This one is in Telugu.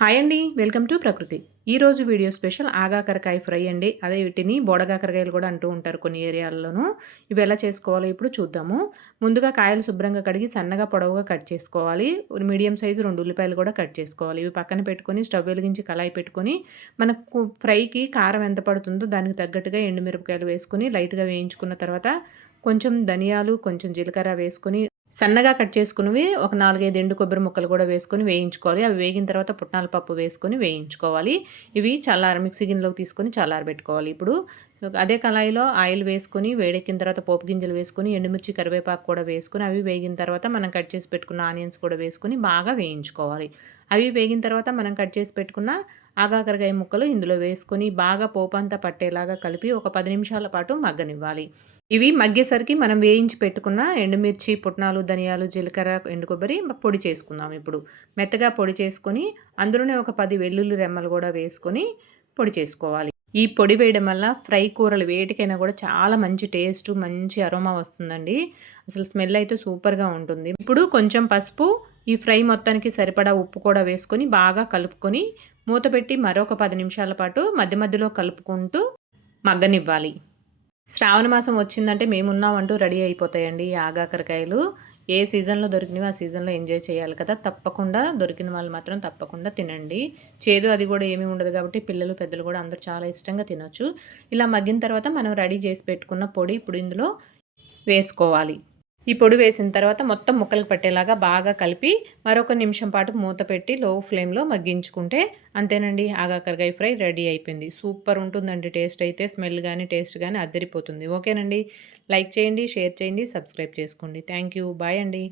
హాయ్ అండి వెల్కమ్ టు ప్రకృతి. ఈరోజు వీడియో స్పెషల్ ఆగాకరకాయ ఫ్రై అండి. అదే వీటిని బోడగాకరకాయలు కూడా అంటూ ఉంటారు కొన్ని ఏరియాల్లోనూ. ఇవి ఎలా చేసుకోవాలో ఇప్పుడు చూద్దాము. ముందుగా కాయలు శుభ్రంగా కడిగి సన్నగా పొడవుగా కట్ చేసుకోవాలి. మీడియం సైజు రెండు ఉల్లిపాయలు కూడా కట్ చేసుకోవాలి. ఇవి పక్కన పెట్టుకొని స్టవ్ వెలిగించి కళాయి పెట్టుకొని మనకు ఫ్రైకి కారం ఎంత పడుతుందో దానికి తగ్గట్టుగా ఎండుమిరపకాయలు వేసుకొని లైట్గా వేయించుకున్న తర్వాత కొంచెం ధనియాలు కొంచెం జీలకర్ర వేసుకొని సన్నగా కట్ చేసుకునివి ఒక నాలుగైదు ఎండు కొబ్బరి ముక్కలు కూడా వేసుకొని వేయించుకోవాలి. అవి వేగిన తర్వాత పుట్నాల పప్పు వేసుకొని వేయించుకోవాలి. ఇవి చల్లార మిక్సీ గిన్నెలోకి తీసుకొని చల్లారబెట్టుకోవాలి. ఇప్పుడు అదే కళాయిలో ఆయిల్ వేసుకొని వేడెక్కిన తర్వాత పోపు గింజలు వేసుకొని ఎండుమిర్చి కరివేపాకు కూడా వేసుకొని అవి వేగిన తర్వాత మనం కట్ చేసి పెట్టుకున్న ఆనియన్స్ కూడా వేసుకొని బాగా వేయించుకోవాలి. అవి వేగిన తర్వాత మనం కట్ చేసి పెట్టుకున్న ఆగాకరకాయ ముక్కలు ఇందులో వేసుకొని బాగా పోపంతా పట్టేలాగా కలిపి ఒక పది నిమిషాల పాటు మగ్గనివ్వాలి. ఇవి మగ్గేసరికి మనం వేయించి పెట్టుకున్న ఎండుమిర్చి పుట్నాలు ధనియాలు జీలకర్ర ఎండు కొబ్బరి పొడి చేసుకుందాం ఇప్పుడు. మెత్తగా పొడి చేసుకొని అందులోనే ఒక పది వెల్లుల్లి రెమ్మలు కూడా వేసుకొని పొడి చేసుకోవాలి. ఈ పొడి వేయడం వల్ల ఫ్రై కూరలు వేటికైనా కూడా చాలా మంచి టేస్ట్ మంచి అరోమా వస్తుందండి. అసలు స్మెల్ అయితే సూపర్గా ఉంటుంది. ఇప్పుడు కొంచెం పసుపు ఈ ఫ్రై మొత్తానికి సరిపడా ఉప్పు కూడా వేసుకొని బాగా కలుపుకొని మూత పెట్టి మరొక పది నిమిషాల పాటు మధ్య మధ్యలో కలుపుకుంటూ మగ్గనివ్వాలి. శ్రావణ మాసం వచ్చిందంటే మేమున్నామంటూ రెడీ అయిపోతాయండి ఆగాకరకాయలు. ఏ సీజన్లో దొరికినవి ఆ సీజన్లో ఎంజాయ్ చేయాలి కదా. తప్పకుండా దొరికిన వాళ్ళు మాత్రం తప్పకుండా తినండి. చేదు అది కూడా ఏమీ ఉండదు కాబట్టి పిల్లలు పెద్దలు కూడా అందరూ చాలా ఇష్టంగా తినొచ్చు. ఇలా మగ్గిన తర్వాత మనం రెడీ చేసి పెట్టుకున్న పొడి ఇప్పుడు ఇందులో వేసుకోవాలి. ఈ పొడి వేసిన తర్వాత మొత్తం ముక్కలు పట్టేలాగా బాగా కలిపి మరొక నిమిషం పాటు మూత పెట్టి లో ఫ్లేమ్లో మగ్గించుకుంటే అంతేనండి ఆగాకరకాయ ఫ్రై రెడీ అయిపోయింది. సూపర్ ఉంటుందండి టేస్ట్ అయితే స్మెల్ కానీ టేస్ట్ కానీ అద్దరిపోతుంది. ఓకేనండి. లైక్ చేయండి షేర్ చేయండి సబ్స్క్రైబ్ చేసుకోండి. థ్యాంక్ యూ బాయ్ అండి.